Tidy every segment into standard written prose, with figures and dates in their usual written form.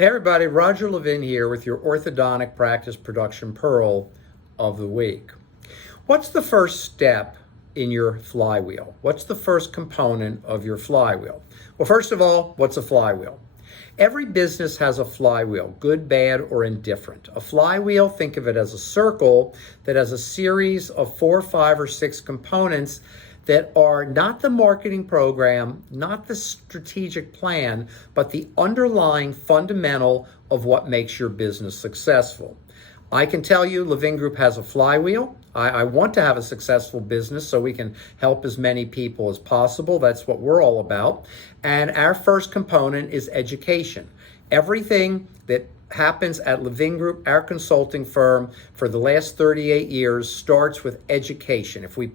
Hey everybody, Roger Levin here with your orthodontic practice production pearl of the week. What's the first step in your flywheel? What's the first component of your flywheel? Well, first of all, what's a flywheel? Every business has a flywheel, good, bad, or indifferent. A flywheel, think of it as a circle that has a series of 4, 5, or 6 components that are not the marketing program, not the strategic plan, but the underlying fundamental of what makes your business successful. I can tell you Levin Group has a flywheel. I want to have a successful business so we can help as many people as possible. That's what we're all about. And our first component is education. Everything that happens at Levin Group, our consulting firm, for the last 38 years starts with education. If we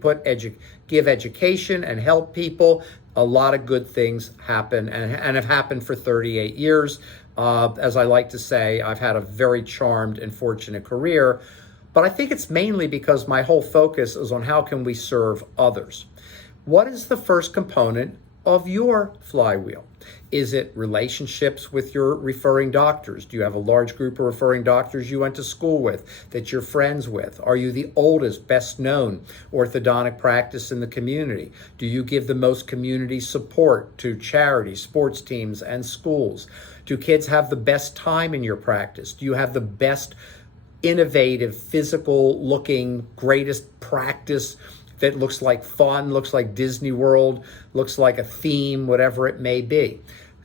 give education and help people, a lot of good things happen and have happened for 38 years. As I like to say, I've had a very charmed and fortunate career, but I think it's mainly because my whole focus is on how can we serve others. What is the first component of your flywheel? Is it relationships with your referring doctors? Do you have a large group of referring doctors you went to school with, that you're friends with? Are you the oldest, best known orthodontic practice in the community? Do you give the most community support to charities, sports teams, and schools? Do kids have the best time in your practice? Do you have the best innovative, physical looking, greatest practice that looks like fun, looks like Disney World, looks like a theme, whatever it may be?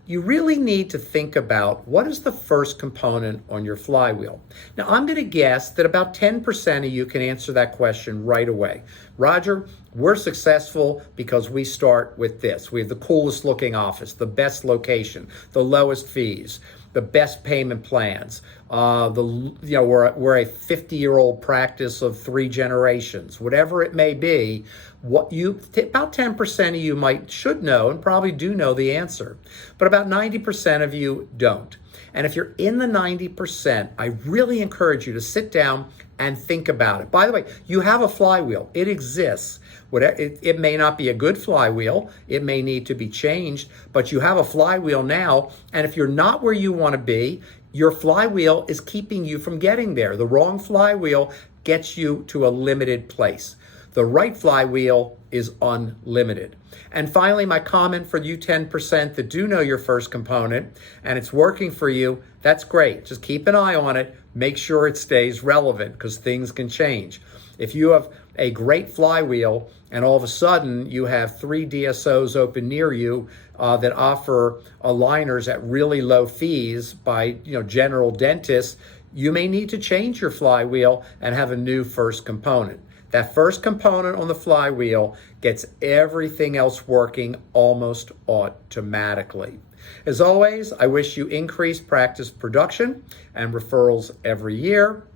You really need to think about what is the first component on your flywheel. Now, I'm going to guess that about 10% of you can answer that question right away. Roger, we're successful because we start with this. We have the coolest looking office, the best location, the lowest fees, the best payment plans. We're a 50-year-old practice of 3 generations, whatever it may be. About 10% of you should know and probably do know the answer, but about 90% of you don't. And if you're in the 90%, I really encourage you to sit down and think about it. By the way, you have a flywheel. It exists. It may not be a good flywheel. It may need to be changed, but you have a flywheel now. And if you're not where you want to be, your flywheel is keeping you from getting there. The wrong flywheel gets you to a limited place. The right flywheel is unlimited. And finally, my comment for you 10% that do know your first component and it's working for you, that's great. Just keep an eye on it. Make sure it stays relevant because things can change. If you have a great flywheel and all of a sudden you have 3 DSOs open near you that offer aligners at really low fees by general dentists, you may need to change your flywheel and have a new first component. That first component on the flywheel gets everything else working almost automatically. As always, I wish you increased practice production and referrals every year,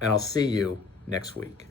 and I'll see you next week.